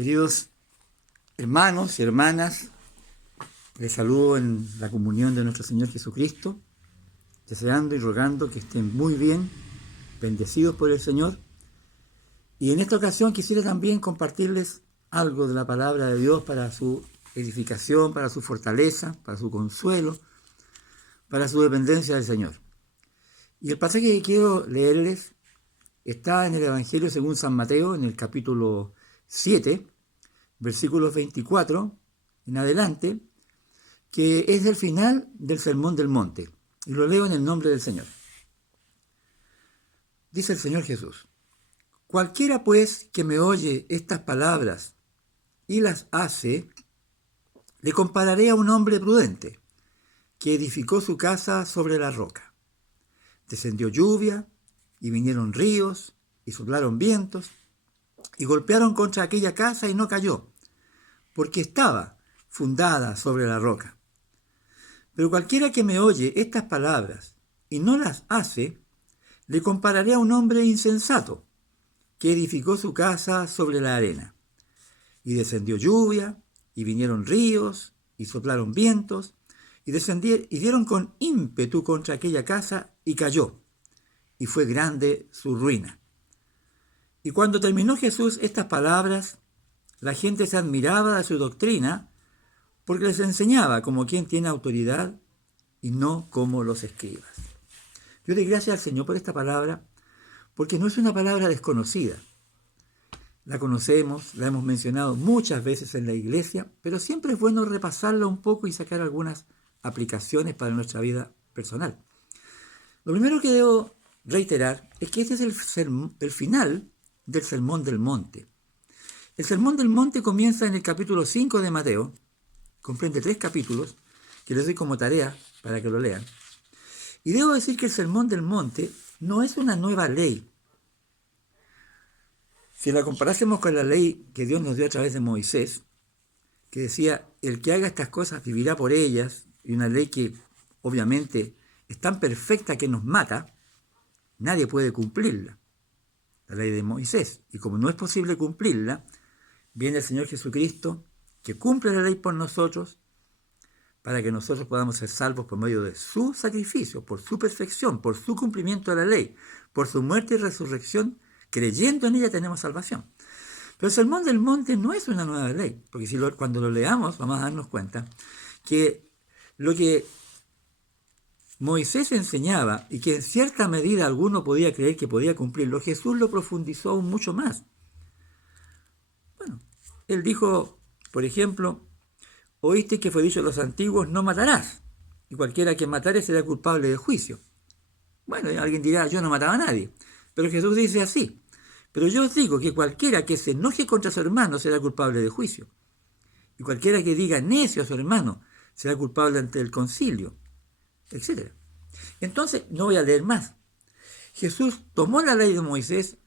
Queridos hermanos y hermanas, les saludo en la comunión de nuestro Señor Jesucristo, deseando y rogando que estén muy bien, bendecidos por el Señor. Y en esta ocasión quisiera también compartirles algo de la palabra de Dios para su edificación, para su fortaleza, para su consuelo, para su dependencia del Señor. Y el pasaje que quiero leerles está en el Evangelio según San Mateo, en el capítulo 7, versículos 24 en adelante, que es el final del Sermón del Monte. Y lo leo en el nombre del Señor. Dice el Señor Jesús: cualquiera pues que me oye estas palabras y las hace, le compararé a un hombre prudente que edificó su casa sobre la roca. Descendió lluvia y vinieron ríos y soplaron vientos y golpearon contra aquella casa y no cayó, porque estaba fundada sobre la roca. Pero cualquiera que me oye estas palabras y no las hace, le compararé a un hombre insensato que edificó su casa sobre la arena. Y descendió lluvia, y vinieron ríos, y soplaron vientos, y dieron con ímpetu contra aquella casa, y cayó, y fue grande su ruina. Y cuando terminó Jesús estas palabras, la gente se admiraba de su doctrina, porque les enseñaba como quien tiene autoridad y no como los escribas. Yo doy gracias al Señor por esta palabra, porque no es una palabra desconocida. La conocemos, la hemos mencionado muchas veces en la iglesia, pero siempre es bueno repasarla un poco y sacar algunas aplicaciones para nuestra vida personal. Lo primero que debo reiterar es que este es el final del Sermón del Monte. El Sermón del Monte comienza en el capítulo 5 de Mateo, comprende 3 capítulos, que les doy como tarea para que lo lean. Y debo decir que el Sermón del Monte no es una nueva ley. Si la comparásemos con la ley que Dios nos dio a través de Moisés, que decía, el que haga estas cosas vivirá por ellas, y una ley que obviamente es tan perfecta que nos mata, nadie puede cumplirla, la ley de Moisés. Y como no es posible cumplirla, viene el Señor Jesucristo, que cumple la ley por nosotros, para que nosotros podamos ser salvos por medio de su sacrificio, por su perfección, por su cumplimiento de la ley, por su muerte y resurrección. Creyendo en ella tenemos salvación. Pero el Sermón del Monte no es una nueva ley, porque cuando lo leamos vamos a darnos cuenta que lo que Moisés enseñaba y que en cierta medida alguno podía creer que podía cumplirlo, Jesús lo profundizó aún mucho más. Bueno, él dijo, por ejemplo, oíste que fue dicho a los antiguos, no matarás, y cualquiera que matare será culpable de juicio. Bueno, alguien dirá, yo no mataba a nadie, pero Jesús dice así: pero yo os digo que cualquiera que se enoje contra su hermano será culpable de juicio, y cualquiera que diga necio a su hermano será culpable ante el concilio, etc. Entonces, no voy a leer más. Jesús tomó la ley de Moisés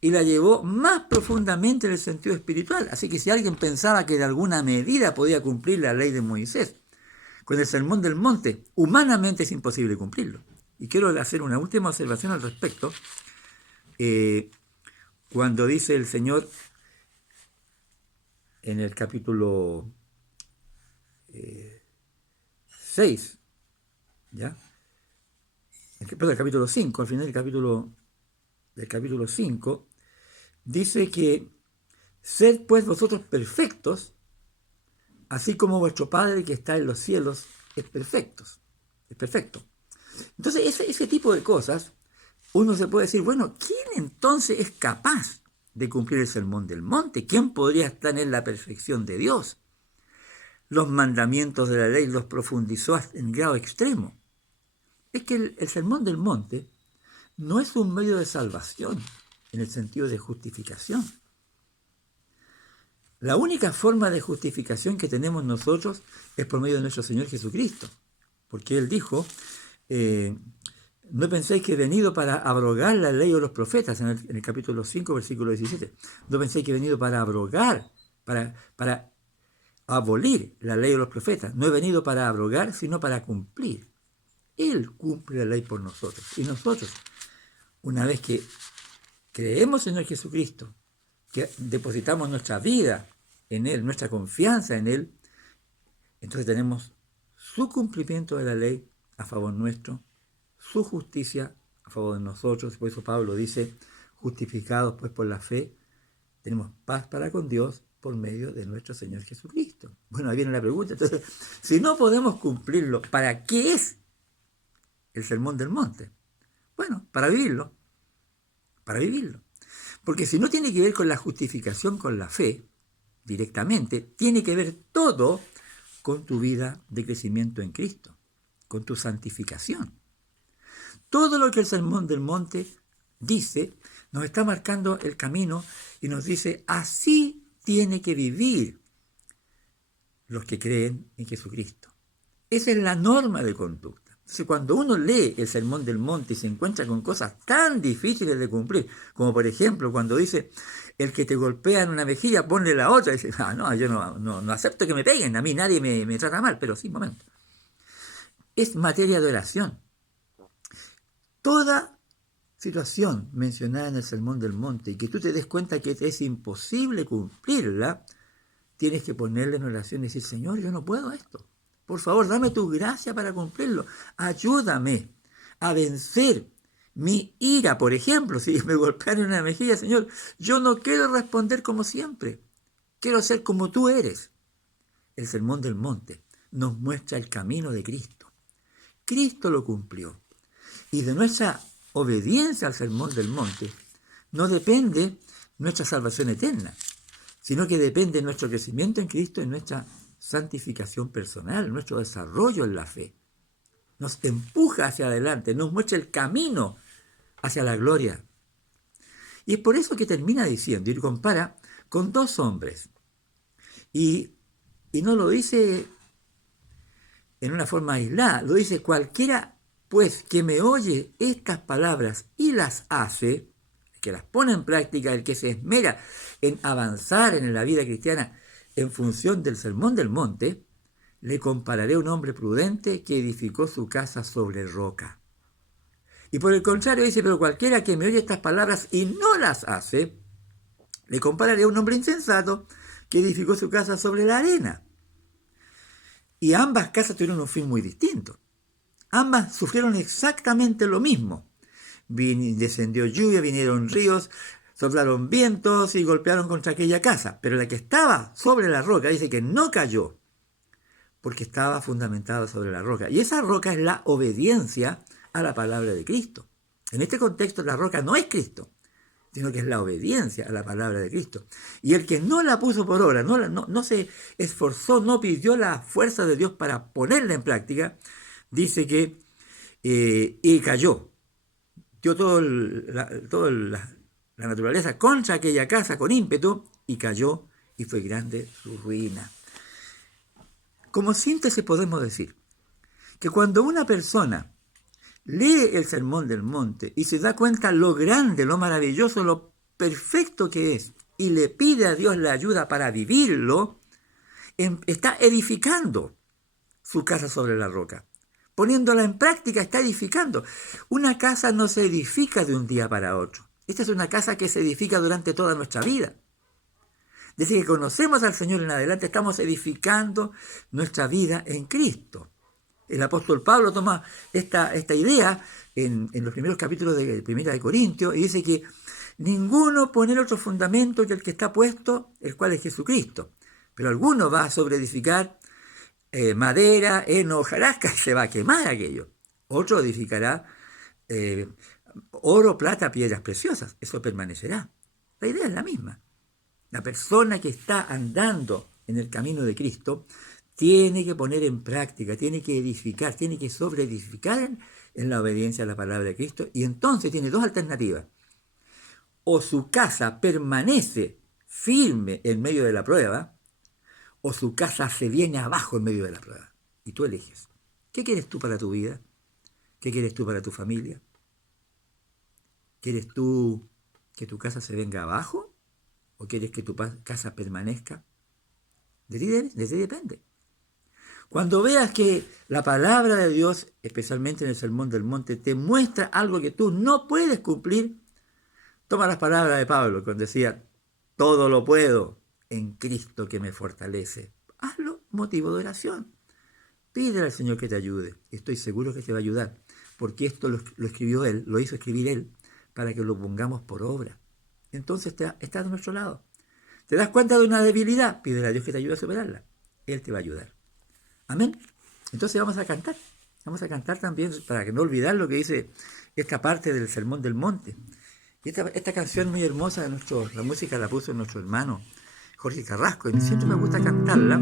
y la llevó más profundamente en el sentido espiritual. Así que si alguien pensaba que de alguna medida podía cumplir la ley de Moisés, con el Sermón del Monte, humanamente es imposible cumplirlo. Y quiero hacer una última observación al respecto. Cuando dice el Señor en el capítulo 6, ¿ya? El capítulo 5, al final del capítulo 5, dice que sed pues vosotros perfectos, así como vuestro Padre que está en los cielos es perfecto. Entonces, ese tipo de cosas, uno se puede decir, bueno, ¿quién entonces es capaz de cumplir el Sermón del Monte? ¿Quién podría estar en la perfección de Dios? Los mandamientos de la ley los profundizó en grado extremo. Es que el Sermón del Monte no es un medio de salvación en el sentido de justificación. La única forma de justificación que tenemos nosotros es por medio de nuestro Señor Jesucristo, porque Él dijo, no penséis que he venido para abrogar la ley o los profetas, en el capítulo 5, versículo 17. No penséis que he venido para abrogar, para abolir la ley o los profetas. No he venido para abrogar, sino para cumplir. Él cumple la ley por nosotros. Y nosotros, una vez que creemos en el Jesucristo, que depositamos nuestra vida en Él, nuestra confianza en Él, entonces tenemos su cumplimiento de la ley a favor nuestro, su justicia a favor de nosotros. Por eso Pablo dice, justificados pues por la fe, tenemos paz para con Dios por medio de nuestro Señor Jesucristo. Bueno, ahí viene la pregunta. Entonces, si no podemos cumplirlo, ¿para qué es el Sermón del Monte? Bueno, para vivirlo. Para vivirlo. Porque si no tiene que ver con la justificación con la fe, directamente, tiene que ver todo con tu vida de crecimiento en Cristo, con tu santificación. Todo lo que el Sermón del Monte dice, nos está marcando el camino y nos dice, así tiene que vivir los que creen en Jesucristo. Esa es la norma de conducta. Entonces, cuando uno lee el Sermón del Monte y se encuentra con cosas tan difíciles de cumplir, como por ejemplo cuando dice, el que te golpea en una mejilla, ponle la otra, y dice, no, yo no acepto que me peguen, a mí nadie me trata mal, pero sí, un momento. Es materia de oración. Toda situación mencionada en el Sermón del Monte y que tú te des cuenta que es imposible cumplirla, tienes que ponerle en oración y decir, Señor, yo no puedo esto. Por favor, dame tu gracia para cumplirlo. Ayúdame a vencer mi ira, por ejemplo. Si me golpean en una mejilla, Señor, yo no quiero responder como siempre. Quiero ser como tú eres. El Sermón del Monte nos muestra el camino de Cristo. Cristo lo cumplió. Y de nuestra obediencia al Sermón del Monte no depende nuestra salvación eterna, sino que depende nuestro crecimiento en Cristo y nuestra santificación personal, nuestro desarrollo en la fe. Nos empuja hacia adelante, nos muestra el camino hacia la gloria. Y es por eso que termina diciendo, y compara con dos hombres. Y no lo dice en una forma aislada, lo dice cualquiera pues que me oye estas palabras y las hace, que las pone en práctica, el que se esmera en avanzar en la vida cristiana en función del Sermón del Monte, le compararé a un hombre prudente que edificó su casa sobre roca. Y por el contrario dice, pero cualquiera que me oye estas palabras y no las hace, le compararé a un hombre insensato que edificó su casa sobre la arena. Y ambas casas tuvieron un fin muy distinto. Ambas sufrieron exactamente lo mismo. Descendió lluvia, vinieron ríos, soplaron vientos y golpearon contra aquella casa. Pero la que estaba sobre la roca dice que no cayó, porque estaba fundamentada sobre la roca. Y esa roca es la obediencia a la palabra de Cristo. En este contexto la roca no es Cristo, sino que es la obediencia a la palabra de Cristo. Y el que no la puso por obra, no se esforzó, no pidió la fuerza de Dios para ponerla en práctica, dice que y cayó. Dio toda la naturaleza contra aquella casa con ímpetu y cayó y fue grande su ruina. Como síntesis podemos decir que cuando una persona lee el Sermón del Monte y se da cuenta lo grande, lo maravilloso, lo perfecto que es y le pide a Dios la ayuda para vivirlo, está edificando su casa sobre la roca. Poniéndola en práctica, está edificando. Una casa no se edifica de un día para otro. Esta es una casa que se edifica durante toda nuestra vida. Desde que conocemos al Señor en adelante, estamos edificando nuestra vida en Cristo. El apóstol Pablo toma esta idea en los primeros capítulos de Primera de Corintios y dice que ninguno pone otro fundamento que el que está puesto, el cual es Jesucristo. Pero alguno va a sobreedificar madera, heno, hojarasca, y se va a quemar aquello. Otro edificará oro, plata, piedras preciosas. Eso permanecerá. La idea es la misma. La persona que está andando en el camino de Cristo tiene que poner en práctica, tiene que edificar, tiene que sobreedificar en la obediencia a la palabra de Cristo. Y entonces tiene dos alternativas. O su casa permanece firme en medio de la prueba, o su casa se viene abajo en medio de la prueba. Y tú eliges. ¿Qué quieres tú para tu vida? ¿Qué quieres tú para tu familia? ¿Quieres tú que tu casa se venga abajo? ¿O quieres que tu casa permanezca? De ti depende. Cuando veas que la palabra de Dios, especialmente en el Sermón del Monte, te muestra algo que tú no puedes cumplir, toma las palabras de Pablo, cuando decía, todo lo puedo en Cristo que me fortalece. Hazlo motivo de oración. Pídele al Señor que te ayude. Estoy seguro que te va a ayudar, porque esto lo escribió Él, lo hizo escribir Él, para que lo pongamos por obra. Entonces está de nuestro lado. ¿Te das cuenta de una debilidad? Pídele a Dios que te ayude a superarla. Él te va a ayudar. Amén. Entonces vamos a cantar. Vamos a cantar también, para que no olvidar lo que dice esta parte del Sermón del Monte. Y esta canción muy hermosa, la música la puso nuestro hermano Jorge Carrasco, y siempre me gusta cantarla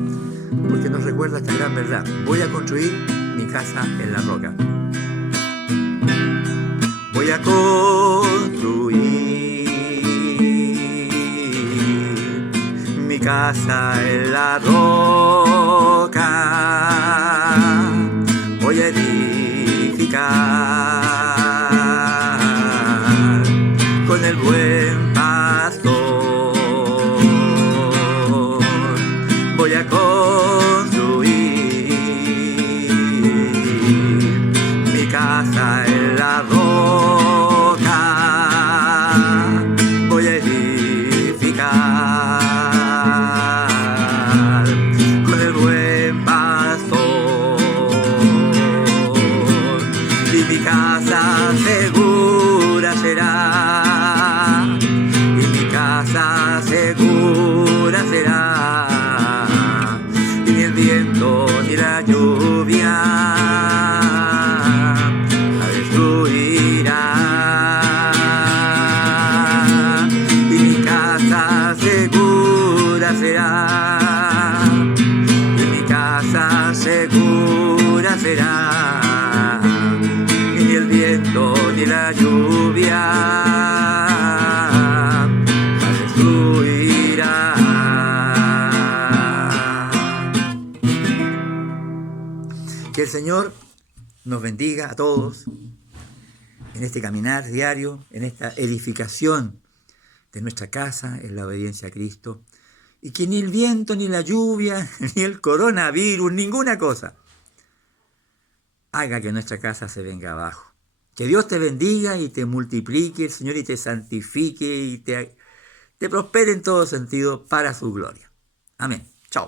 porque nos recuerda esta gran verdad. Voy a construir mi casa en la roca. Voy a construir mi casa en la roca. Voy a edificar con el buen pastor. Voy a construir mi casa en la roca. Voy a edificar con el buen pastor. Y mi casa segura será. Y mi casa segura será. Y ni el viento ni la lluvia la destruirá. Y mi casa segura será. Y mi casa segura será. Y ni el viento ni la lluvia la destruirá. Que el Señor nos bendiga a todos en este caminar diario, en esta edificación de nuestra casa, en la obediencia a Cristo, y que ni el viento, ni la lluvia, ni el coronavirus, ninguna cosa haga que nuestra casa se venga abajo. Que Dios te bendiga y te multiplique, el Señor, y te santifique y te prospere en todo sentido para su gloria. Amén. Chao.